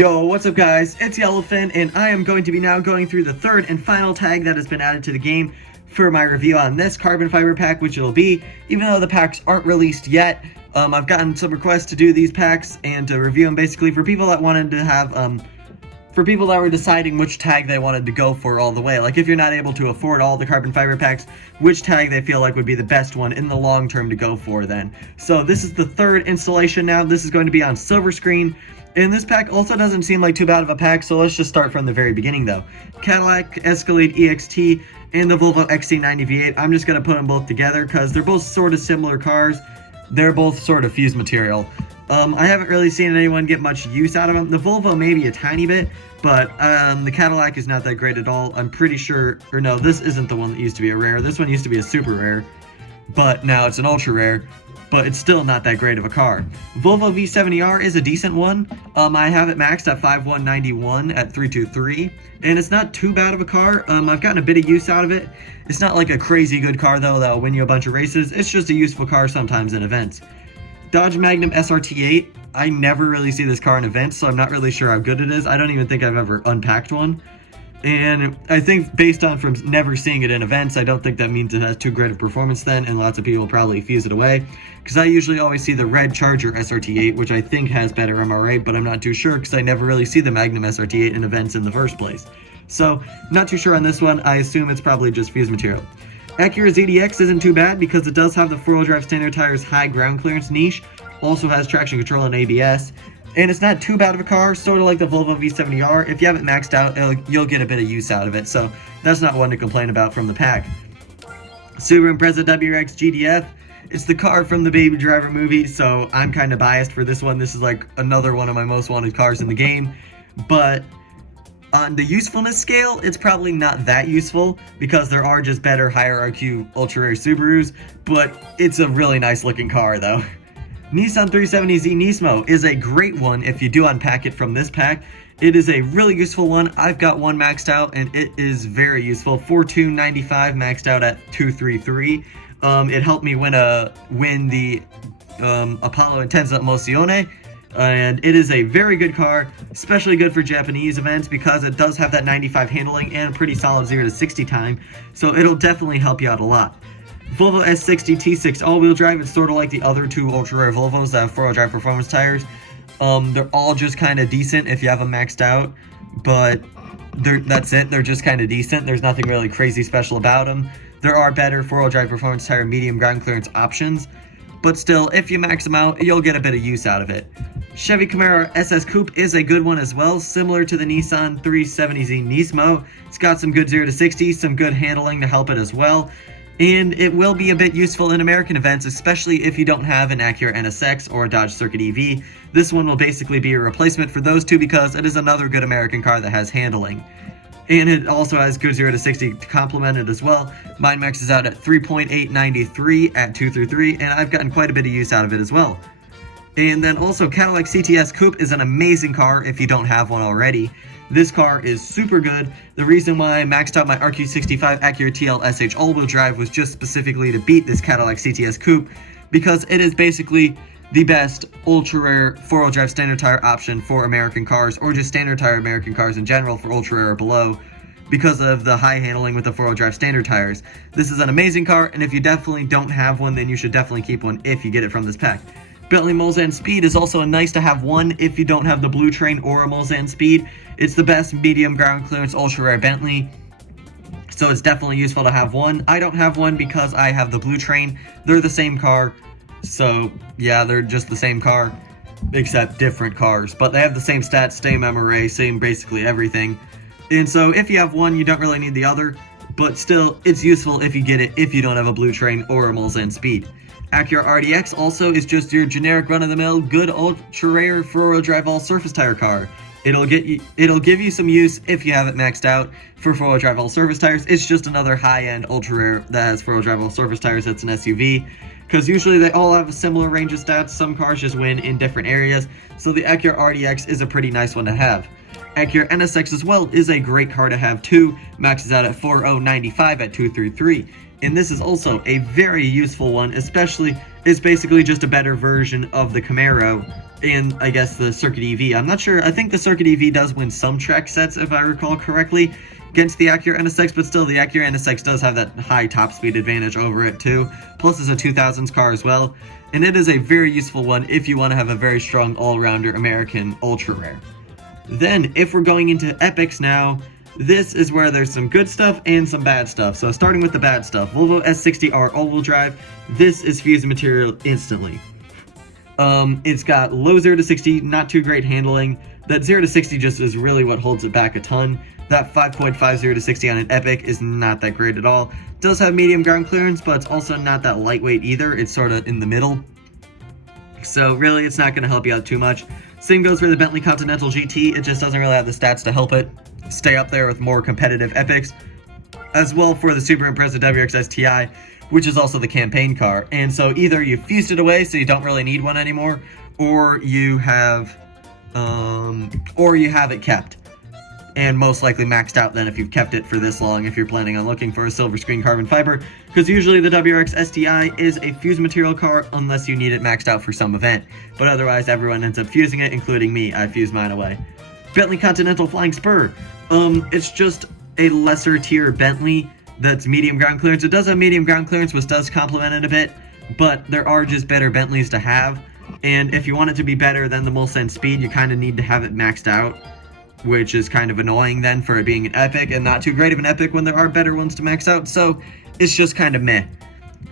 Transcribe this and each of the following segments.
Yo, what's up guys? It's Yellowfin, and I am going to be now going through the third and final tag that has been added to the game for my review on this carbon fiber pack, which it'll be, even though the packs aren't released yet. I've gotten some requests to do these packs and to review them basically for people that wanted to have, for people that were deciding which tag they wanted to go for all the way. Like if you're not able to afford all the carbon fiber packs, which tag they feel like would be the best one in the long term to go for then. So this is the third installation now. This is going to be on silver screen. And this pack also doesn't seem like too bad of a pack, so let's just start from the very beginning though. Cadillac Escalade EXT and the Volvo XC90 V8. I'm just going to put them both together because they're both sort of similar cars. They're both sort of fused material. I haven't really seen anyone get much use out of them. The Volvo maybe a tiny bit, but the Cadillac is not that great at all. I'm pretty sure, or no, this isn't the one that used to be a rare. This one used to be a super rare, but now it's an ultra rare. But it's still not that great of a car. Volvo V70R is a decent one. I have it maxed at 5191 at 323, and it's not too bad of a car. I've gotten a bit of use out of it. It's not like a crazy good car though that'll win you a bunch of races. It's just a useful car sometimes in events. Dodge Magnum SRT8. I never really see this car in events, so I'm not really sure how good it is. I don't even think I've ever unpacked one. And I think based on from never seeing it in events, I don't think that means it has too great of performance then, and lots of people probably fuse it away. Because I usually always see the red Charger SRT8, which I think has better MRA, but I'm not too sure because I never really see the Magnum SRT8 in events in the first place. So, not too sure on this one. I assume it's probably just fused material. Acura ZDX isn't too bad because it does have the four-wheel drive standard tires high ground clearance niche, also has traction control and ABS. And it's not too bad of a car, sort of like the Volvo V70R. If you have it maxed out, you'll get a bit of use out of it, so that's not one to complain about from the pack. Subaru Impreza WRX GDF. It's the car from the Baby Driver movie, so I'm kind of biased for this one. This is like another one of my most wanted cars in the game. But on the usefulness scale, it's probably not that useful because there are just better higher RQ ultra rare Subarus, but it's a really nice looking car though. Nissan 370Z Nismo is a great one if you do unpack it from this pack. It is a really useful one. I've got one maxed out and it is very useful. 4295 maxed out at 233. It helped me win the Apollo Intensa Emozione. And it is a very good car, especially good for Japanese events because it does have that 95 handling and pretty solid 0 to 60 time. So it'll definitely help you out a lot. Volvo S60 T6 all-wheel drive. It's sort of like the other two ultra-rare Volvos that have four-wheel drive performance tires. They're all just kind of decent if you have them maxed out, but that's it. They're just kind of decent. There's nothing really crazy special about them. There are better four-wheel drive performance tire medium ground clearance options, but still, if you max them out, you'll get a bit of use out of it. Chevy Camaro SS Coupe is a good one as well, similar to the Nissan 370Z Nismo. It's got some good 0 to 60, some good handling to help it as well. And it will be a bit useful in American events, especially if you don't have an Acura NSX or a Dodge Circuit EV. This one will basically be a replacement for those two because it is another good American car that has handling. And it also has good 0 to 60 to complement it as well. Mine maxes out at 3.893 at 233, and I've gotten quite a bit of use out of it as well. And then also Cadillac CTS Coupe is an amazing car if you don't have one already. This car is super good. The reason why I maxed out my RQ65 Acura TL SH all-wheel drive was just specifically to beat this Cadillac CTS Coupe because it is basically the best ultra-rare four-wheel drive standard tire option for American cars, or just standard tire American cars in general for ultra-rare or below, because of the high handling with the four-wheel drive standard tires. This is an amazing car, and if you definitely don't have one, then you should definitely keep one if you get it from this pack. Bentley Mulsanne Speed is also a nice to have one if you don't have the Blue Train or a Mulsanne Speed. It's the best medium ground clearance ultra rare Bentley, so it's definitely useful to have one. I don't have one because I have the Blue Train. They're the same car, so yeah, they're just the same car, except different cars. But they have the same stats, same MRA, same basically everything. And so if you have one, you don't really need the other, but still, it's useful if you get it if you don't have a Blue Train or a Mulsanne Speed. Acura RDX also is just your generic run-of-the-mill, good ultra-rare four-wheel drive all-surface tire car. It'll give you some use if you have it maxed out for four-wheel drive all-surface tires. It's just another high-end ultra-rare that has four-wheel drive all-surface tires that's an SUV. Because usually they all have a similar range of stats. Some cars just win in different areas. So the Acura RDX is a pretty nice one to have. Acura NSX as well is a great car to have too. Maxes out at 4095 at 233. And this is also a very useful one, especially, it's basically just a better version of the Camaro and I guess the Circuit EV. I'm not sure. I think the Circuit EV does win some Trek sets, if I recall correctly, against the Acura NSX, but still, the Acura NSX does have that high top speed advantage over it too. Plus, it's a 2000s car as well, and it is a very useful one if you want to have a very strong all-rounder American ultra rare. Then, if we're going into epics now, this is where there's some good stuff and some bad stuff. So starting with the bad stuff, Volvo S60R all-wheel drive. This is fusing material instantly. It's got low 0 to 60, not too great handling. That 0 to 60 just is really what holds it back a ton. That 5.50 to 60 on an Epic is not that great at all. Does have medium ground clearance, but it's also not that lightweight either. It's sort of in the middle. So really, it's not going to help you out too much. Same goes for the Bentley Continental GT. It just doesn't really have the stats to help it stay up there with more competitive Epics. As well for the super impressive WRX STI, which is also the campaign car. And so either you fused it away so you don't really need one anymore, or you have it kept. And most likely maxed out then if you've kept it for this long, if you're planning on looking for a silver screen carbon fiber, because usually the WRX STI is a fused material car unless you need it maxed out for some event. But otherwise everyone ends up fusing it, including me. I fused mine away. Bentley Continental Flying Spur. It's just a lesser tier Bentley that's medium ground clearance. It does have medium ground clearance, which does complement it a bit, but there are just better Bentleys to have. And if you want it to be better than the Mulsanne Speed, you kind of need to have it maxed out, which is kind of annoying then for it being an Epic, and not too great of an Epic when there are better ones to max out, so it's just kind of meh.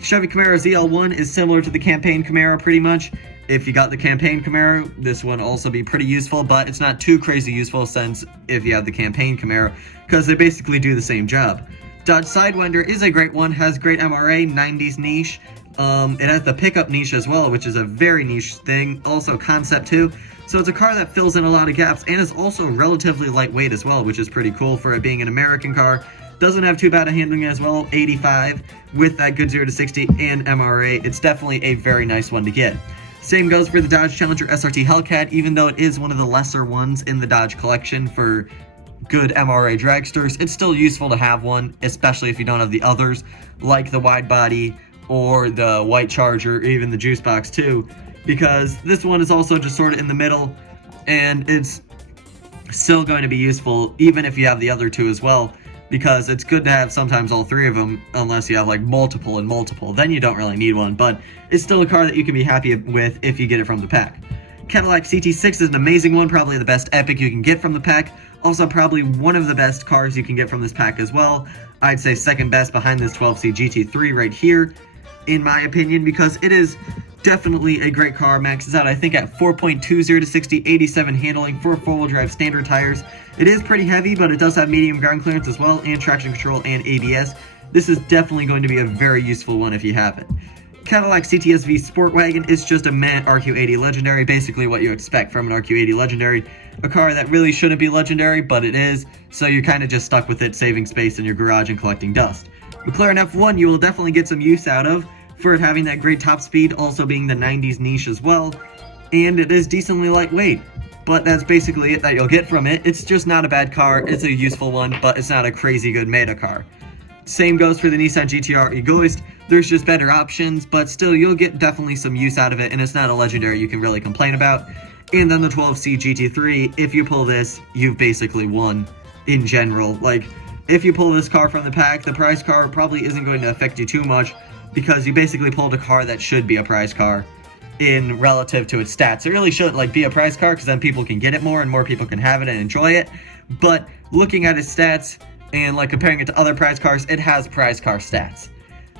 Chevy Camaro ZL1 is similar to the campaign Camaro pretty much. If you got the campaign Camaro, this one also be pretty useful, but it's not too crazy useful since if you have the campaign Camaro, because they basically do the same job. Dodge Sidewinder is a great one, has great MRA, 90s niche. It has the pickup niche as well, which is a very niche thing, also concept too. So it's a car that fills in a lot of gaps and is also relatively lightweight as well, which is pretty cool for it being an American car. Doesn't have too bad a handling as well, 85 with that good 0 to 60 and MRA. It's definitely a very nice one to get. Same goes for the Dodge Challenger SRT Hellcat, even though it is one of the lesser ones in the Dodge collection for good MRA dragsters. It's still useful to have one, especially if you don't have the others, like the wide body or the white Charger, or even the juice box too, because this one is also just sort of in the middle, and it's still going to be useful even if you have the other two as well, because it's good to have sometimes all three of them, unless you have like multiple and multiple, then you don't really need one, but it's still a car that you can be happy with if you get it from the pack. Cadillac CT6 is an amazing one, probably the best Epic you can get from the pack, also probably one of the best cars you can get from this pack as well. I'd say second best behind this 12C GT3 right here, in my opinion, because it is definitely a great car. Maxes out, I think, at 4.20 to 60, 87 handling for four-wheel drive standard tires. It is pretty heavy, but it does have medium ground clearance as well, and traction control and ABS. This is definitely going to be a very useful one if you have it. Cadillac CTS-V Sport Wagon is just a meh RQ80 Legendary, basically what you expect from an RQ80 Legendary. A car that really shouldn't be legendary, but it is, so you're kind of just stuck with it, saving space in your garage and collecting dust. McLaren F1 you will definitely get some use out of, for it having that great top speed, also being the 90s niche as well, and it is decently lightweight. But that's basically it that you'll get from it. It's just not a bad car, it's a useful one, but it's not a crazy good meta car. Same goes for the Nissan GT-R Egoist. There's just better options, but still you'll get definitely some use out of it, and it's not a legendary you can really complain about. And then the 12C GT3, if you pull this, you've basically won in general. Like, if you pull this car from the pack, the prize car probably isn't going to affect you too much, because you basically pulled a car that should be a prize car in relative to its stats. It really shouldn't like be a prize car, because then people can get it more and more people can have it and enjoy it. But looking at its stats and like comparing it to other prize cars, it has prize car stats.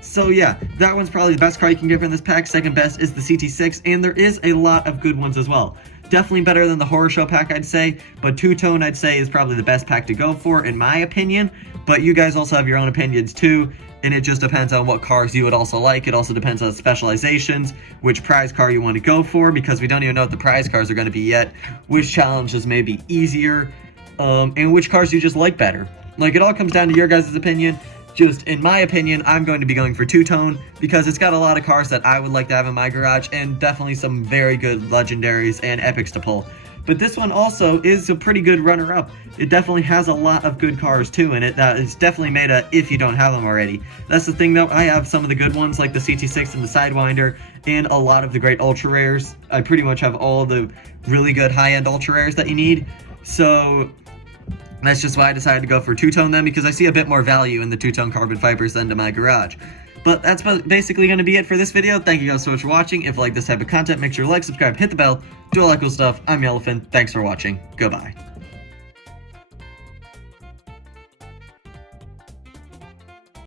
So yeah, that one's probably the best car you can get from this pack. Second best is the CT6, and there is a lot of good ones as well. Definitely better than the Horror Show pack, I'd say, but Two-Tone, I'd say, is probably the best pack to go for, in my opinion. But you guys also have your own opinions too, and it just depends on what cars you would also like. It also depends on specializations, which prize car you want to go for, because we don't even know what the prize cars are going to be yet, which challenges may be easier, and which cars you just like better. Like, it all comes down to your guys' opinion. Just, in my opinion, I'm going to be going for Two-Tone, because it's got a lot of cars that I would like to have in my garage, and definitely some very good legendaries and epics to pull. But this one also is a pretty good runner-up. It definitely has a lot of good cars too in it. That is definitely meta if you don't have them already. That's the thing though, I have some of the good ones like the CT6 and the Sidewinder, and a lot of the great ultra rares. I pretty much have all the really good high-end ultra rares that you need. So that's just why I decided to go for two-tone then, because I see a bit more value in the two-tone carbon fibers than to my garage. But that's basically going to be it for this video. Thank you guys so much for watching. If you like this type of content, make sure to like, subscribe, hit the bell, do all that cool stuff. I'm Yellowfin. Thanks for watching. Goodbye.